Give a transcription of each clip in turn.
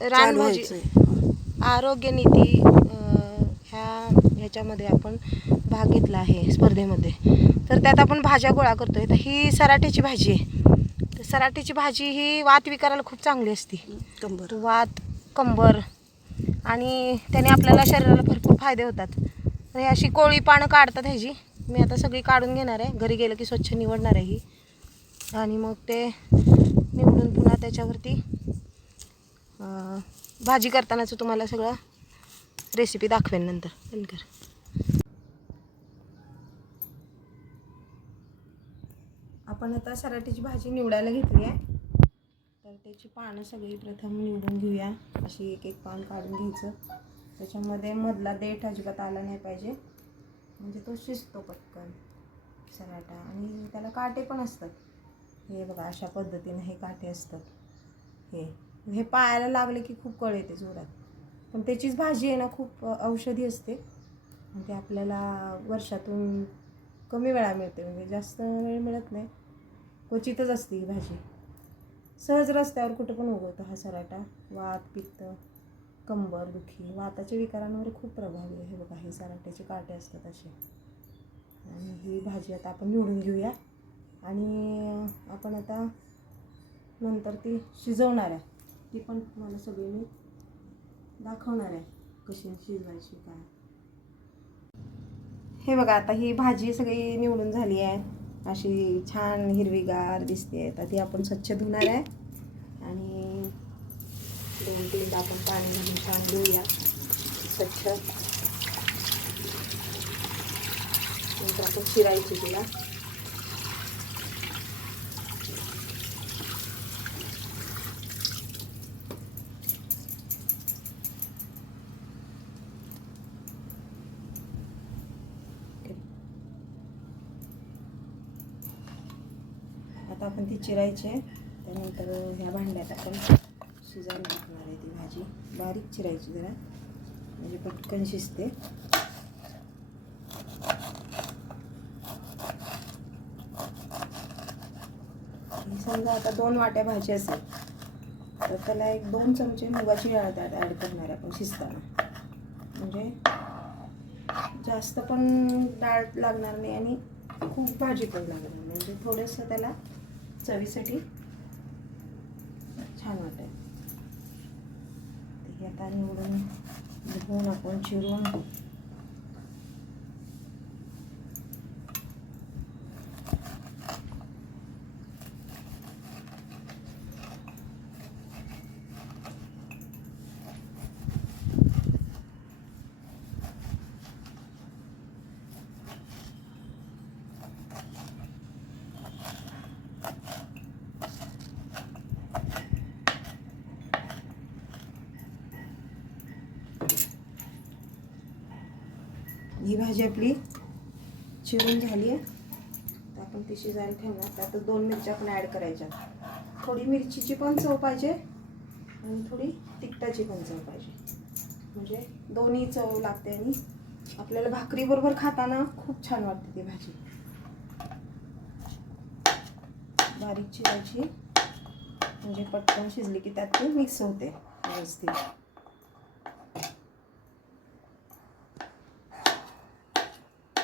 रानभाजी. आरोग्य नीती ह्या ह्याच्यामध्ये आपण भाग घेतला आहे स्पर्धेमध्ये. तर त्यात आपण भाज्या गोळा करतोय. तर ही सराट्याची भाजी आहे. तर सराट्याची भाजी ही वात विकाराला खूप चांगली असते. कंबर. वात कंबर आणि त्याने आपल्याला शरीराला भरपूर फायदे होतात. तर ही अशी कोळी पानं काढतात ह्याची. मी आता सगळी काढून घेणार आहे. घरी गेलं की स्वच्छ निवडणार आहे ही. आणि मग ते निवडून पुन्हा त्याच्यावरती भाजी करतानाचं तुम्हाला सगळं रेसिपी दाखवेन नंतर. नंतर कर. आपण आता सराटीची भाजी निवडायला घेतली आहे. तर त्याची पानं सगळी प्रथम निवडून घेऊया. अशी एक एक पान काढून घ्यायचं. त्याच्यामध्ये मधला देठ अजिबात आला नाही पाहिजे. म्हणजे तो शिजतो पटकन सराटा. आणि त्याला काटे पण असतात. हे बघा अशा पद्धतीने हे काटे असतात. हे. हे पायाला लागले की खूप कळ येते जोरात. पण त्याचीच भाजी आहे ना खूप औषधी असते. ते आपल्याला वर्षातून कमी वेळा मिळते. म्हणजे जास्त वेळ मिळत नाही. क्वचितच असते ही भाजी. सहज रस्त्यावर कुठं पण उगवतो हा सराटा. वात पित्त कंबर दुखी. वाताच्या विकारांवर खूप प्रभावी आहे हे बघा हे सराट्याचे काटे असतात असे. आणि ही भाजी आता आपण निवडून घेऊया. आणि आपण आता नंतर ती शिजवणार आहे. ती पण तुम्हाला सगळी मी दाखवणार आहे कशी शिजवायची काय. हे बघा आता ही भाजी सगळी निवडून झाली आहे. अशी छान हिरवीगार दिसते. आता ती आपण स्वच्छ धुणार आहे. आणि दोन तीनदा आपण पाणी घालून छान धुऊया. स्वच्छ. नंतर आपण चिरायची तिला. आपण ती चिरायची आहे. त्यानंतर ह्या भांड्यात आपण शिजायला टाकणार आहे ती भाजी. बारीक चिरायची जरा. म्हणजे पटकन शिजते. समजा आता दोन वाट्या भाजी असेल तर त्याला एक दोन चमचे मुगाची डाळ त्यात ॲड करणार आहे आपण शिजताना. म्हणजे जास्त पण डाळ लागणार नाही आणि खूप भाजी पण लागणार नाही. म्हणजे थोडंसं त्याला चवीसाठी. छान वाटते ते हे आता निवडून धुवून आपण चिरून ही भाजी आपली चिरून झाली आहे तर आपण ती शिजायला ठेवणार. त्यात दोन मिरच्या आपण ॲड करायच्या. थोडी मिरचीची पण चव पाहिजे आणि थोडी तिखटाची पण चव पाहिजे. म्हणजे दोन्ही चव लागते आणि आपल्याला भाकरीबरोबर खाताना खूप छान वाटते ती भाजी. बारीक चिरायची. म्हणजे पटकन शिजली की त्यात ती मिक्स होते व्यवस्थित.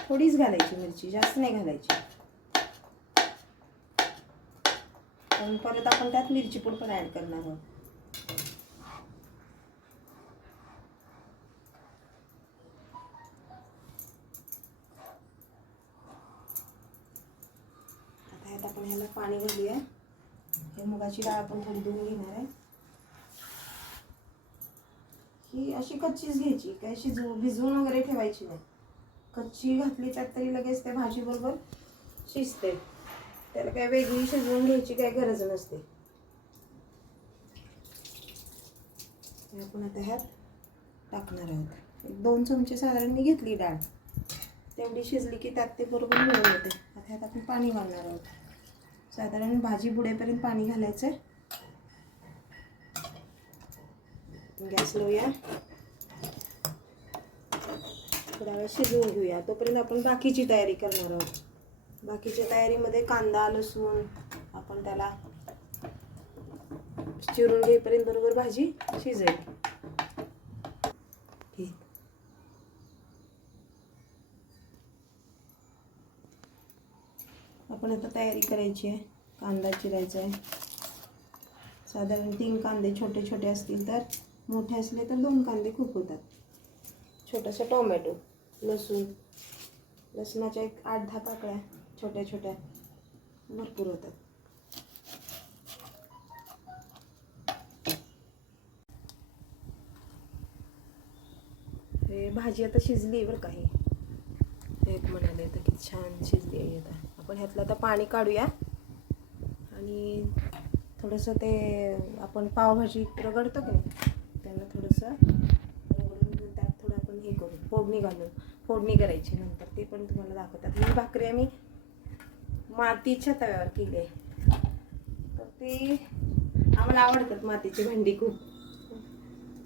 थोडीच घालायची मिरची जास्त नाही घालायची. पण परत आपण त्यात मिरची पूड पण ॲड करणार आहोत. आता ह्यात आपण ह्याला पाणी घालूया. हे मुगाची डाळ आपण थोडी धुवून घेणार आहे. ही अशी कच्चीच घ्यायची काय शिजवून भिजवून वगैरे ठेवायची नाही. कच्ची घातली त्यात तरी लगेच त्या भाजीबरोबर शिजते. त्याला काय वेगळी शिजवून घ्यायची काय गरज नसते. आपण आता ह्यात टाकणार आहोत. एक दोन चमचे साधारण मी घेतली डाळ. तेवढी शिजली की त्यात ते बरोबर मिळून येते. आता ह्यात आपण पाणी घालणार आहोत. साधारण भाजी बुडेपर्यंत पाणी घालायचं आहे गॅस लावूया. थोडा वेळ शिजवून घेऊया. तोपर्यंत आपण बाकीची तयारी करणार आहोत. बाकीच्या तयारीमध्ये कांदा लसूण आपण त्याला चिरून घेईपर्यंत बरोबर भाजी शिजेल. ठीक. आपण आता तयारी करायची आहे. कांदा चिरायचा आहे. साधारण तीन कांदे छोटे छोटे असतील तर मोठे असले तर दोन कांदे खूप होतात. छोटासा टोमॅटो लसूण लसणाच्या एक आठ दहा पाकळ्या छोट्या छोट्या भरपूर होतात. हे भाजी आता शिजली बरं काही एक म्हणाले तर किती छान शिजली आहे आता. आपण ह्यातलं आता पाणी काढूया. आणि थोडंसं ते आपण पावभाजी रगडतो की नाही त्यांना थोडंसं रगडून त्यात थोडं आपण हे करू फोडणी घालून फोडणी करायची नंतर ते पण तुम्हाला दाखवतात. ही भाकरी आम्ही मातीच्या तव्यावर केली आहे. तर ती आम्हाला आवडतात मातीची भांडी खूप.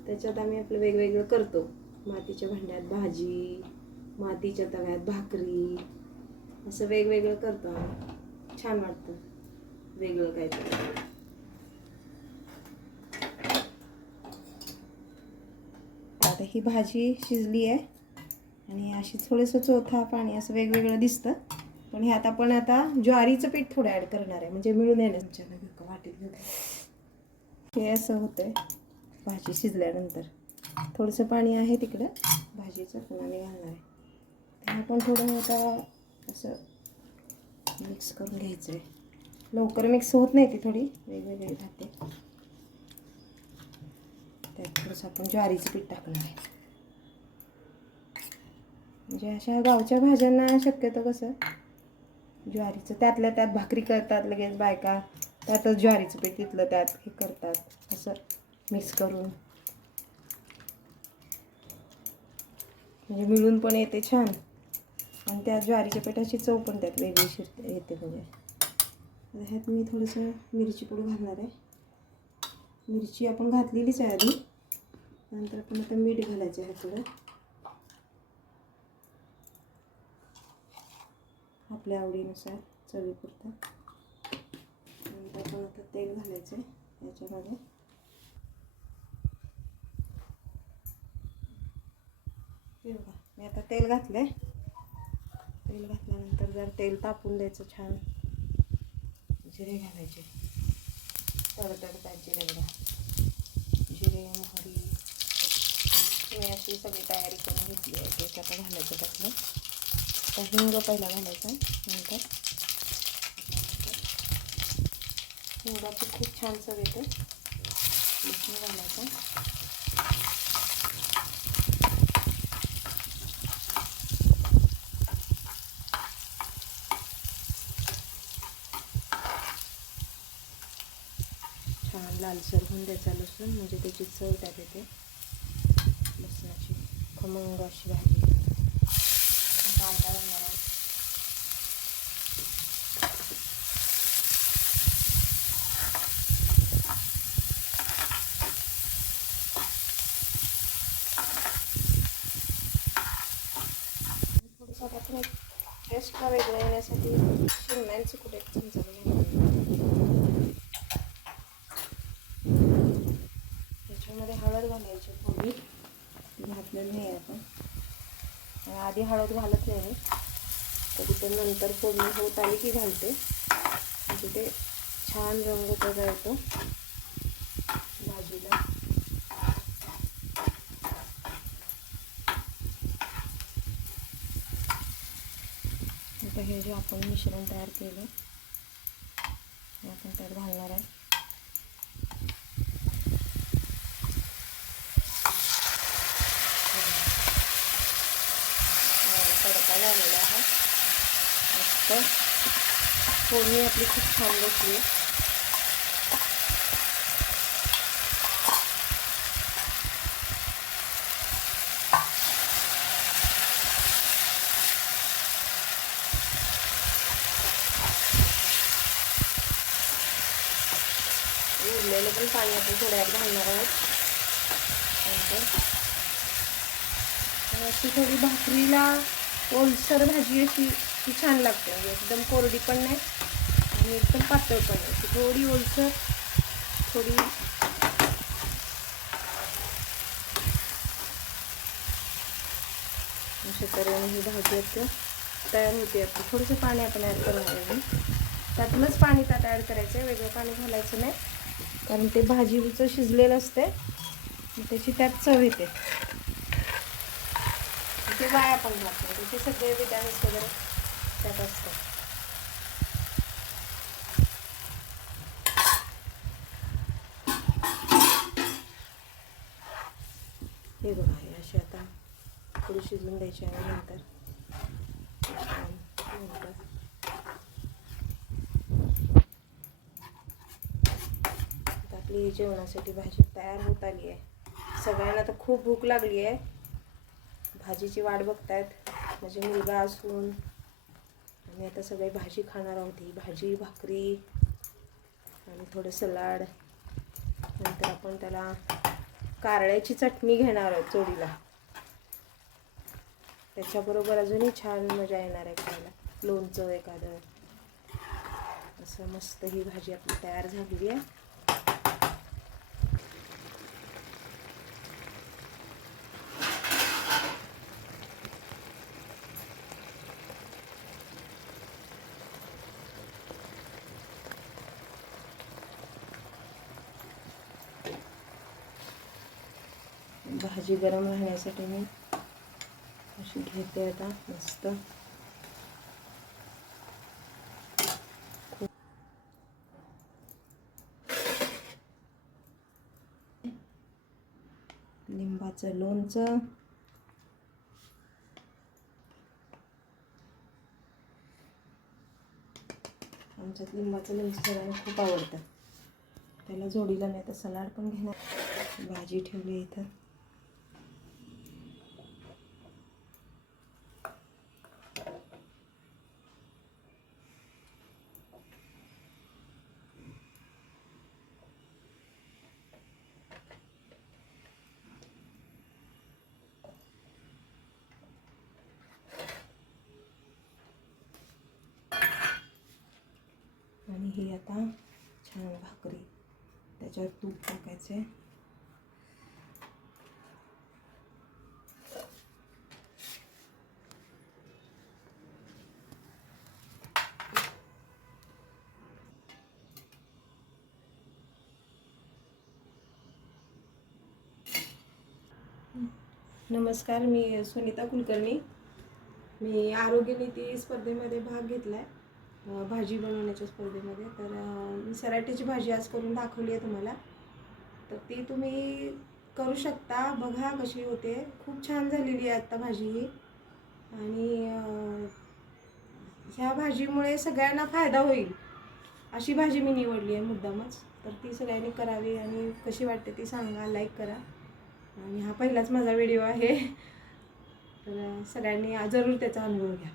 त्याच्यात आम्ही आपलं वेगवेगळं करतो. मातीच्या भांड्यात भाजी मातीच्या तव्यात भाकरी असं वेगवेगळं करतो आम्ही. छान वाटतं वेगळं काहीतरी. आता ही भाजी शिजली आहे. आणि अशी थोडंसं चोथा पाणी असं वेगवेगळं दिसतं. पण ह्यात आपण आता ज्वारीचं पीठ थोडं ॲड करणार आहे. म्हणजे मिळून येण्याच्या वाटीत घेऊ हे असं होतंय. भाजी शिजल्यानंतर. थोडंसं पाणी आहे तिकडं. भाजीचं पुन्हा मी घालणार आहे. ते आपण थोडं आता असं मिक्स करून घ्यायचं आहे लवकर मिक्स होत नाही ती थोडी. वेगवेगळी राहते. त्यात थोडंसं आपण ज्वारीचं पीठ टाकणार आहे. म्हणजे अशा गावच्या भाज्यांना शक्यतो कसं ज्वारीचं त्यातल्या त्यात भाकरी करतात लगेच बायका. त्यातच ज्वारीचं पीठ तिथलं त्यात हे करतात. असं मिक्स करून. म्हणजे मिळून पण येते छान. आणि त्या ज्वारीच्या पिठाची चव पण त्यात वेगळी शिरते येते म्हणजे. ह्यात मी थोडंसं मिरची पूड घालणार आहे. मिरची आपण घातलेलीच आहे आधी. नंतर आपण आता मीठ घालायचं आहे थोडं. आपल्या आवडीनुसार चवीपुरतं. नंतर आपण आता तेल घालायचं आहे याच्यामध्ये बघा मी आता तेल घातलं आहे तेल घातल्यानंतर जर तेल तापून द्यायचं छान जिरे घालायचे. तडतडतात जिरे बघा. जिरे मोहरी मी अशी सगळी तयारी करून घेतली आहे. ते आता घालायचं त्यातलं. आता हिंग पहिला घालायचा नंतर. हिंगाची खूप छान चव येते. लसूण घालायचं. छान लालसर होऊन द्यायचा लसूण म्हणजे त्याची चव त्यात येते. लसणाची खमंग अशी भाजी. कांदा घालणार आहे थोडंसं आता येण्यासाठी शेंगदाण्याचं कुठे एक चमचा घालणार. त्याच्यामध्ये हळद घालायची थोडी ती घातलेली नाही आहे आपण आणि आधी हळद घालत नाही. तरी पण नंतर फोडणी होत आली की घालते. म्हणजे ते छान रंग त्याचा येतो भाजीला आता हे जे आपण मिश्रण तयार केलं हे आपण त्यात घालणार आहे तडका झालेला आहे. मस्त. फोडणी आपली खूप छान बसली. उरलेलं पण पाणी आपण थोड्या घालणार आहोत. नंतर अशी थोडी भाकरीला ओलसर भाजी अशी ती छान लागते. म्हणजे एकदम कोरडी पण नाही आणि एकदम पातळ पण नाही. थोडी ओलसर थोडी अशा तऱ्हेने ही भाजी आता तयार होते आपली. थोडंसं पाणी आपण ॲड करणार आहे त्यातूनच पाणी त्यात ॲड करायचं आहे वेगळं पाणी घालायचं नाही. कारण ते भाजीचं शिजलेलं असते त्याची त्यात चव येते. ते वाया पण जात नाही. त्याचे सगळे विटॅमिन्स वगैरे त्यात असतात. हे बघा, हे असे आता थोडी शिजून द्यायची आणि नंतर. आपली जेवणासाठी भाजी तयार होत आली आहे. सगळ्यांना तर खूप भूक लागली आहे. भाजीची वाट बघतायत. माझे मुलगा असून आणि आता सगळे भाजी खाणार आहोत. ही भाजी भाकरी आणि थोडं सलाड. नंतर आपण त्याला कारळ्याची चटणी घेणार आहोत चोडीला त्याच्याबरोबर अजूनही छान मजा येणार आहे खायला. लोणचं एखादं. असं मस्त ही भाजी आपली तयार झालेली आहे. भाजी गरम राहण्यासाठी मी अशी घेते आता मस्त. लिंबाचं लोणचं. आमच्यात लिंबाचं लोणचं सगळ्यांना खूप आवडतं. त्याला जोडीला नाही तर सलाड पण घेणार. भाजी ठेवली इथं आणि ही आता छान भाकरी. त्याच्यावर तूप टाकायचे. नमस्कार मी सुनीता कुलकर्णी. मी आरोग्य नीती स्पर्धेमध्ये भाग घेतला आहे भाजी बनवण्याच्या स्पर्धेमध्ये. तर अं, मी भाजी आज करून दाखवली आहे तुम्हाला. तर ती तुम्ही करू शकता. बघा कशी होते. खूप छान झालेली आहे आत्ता भाजी ही. आणि ह्या भाजीमुळे सगळ्यांना फायदा होईल अशी भाजी मी निवडली आहे मुद्दामच. तर ती सगळ्यांनी करावी आणि कशी वाटते ती सांगा लाईक करा. आणि हा पहिलाच माझा व्हिडिओ आहे. तर सगळ्यांनी जरूर त्याचा अनुभव घ्या.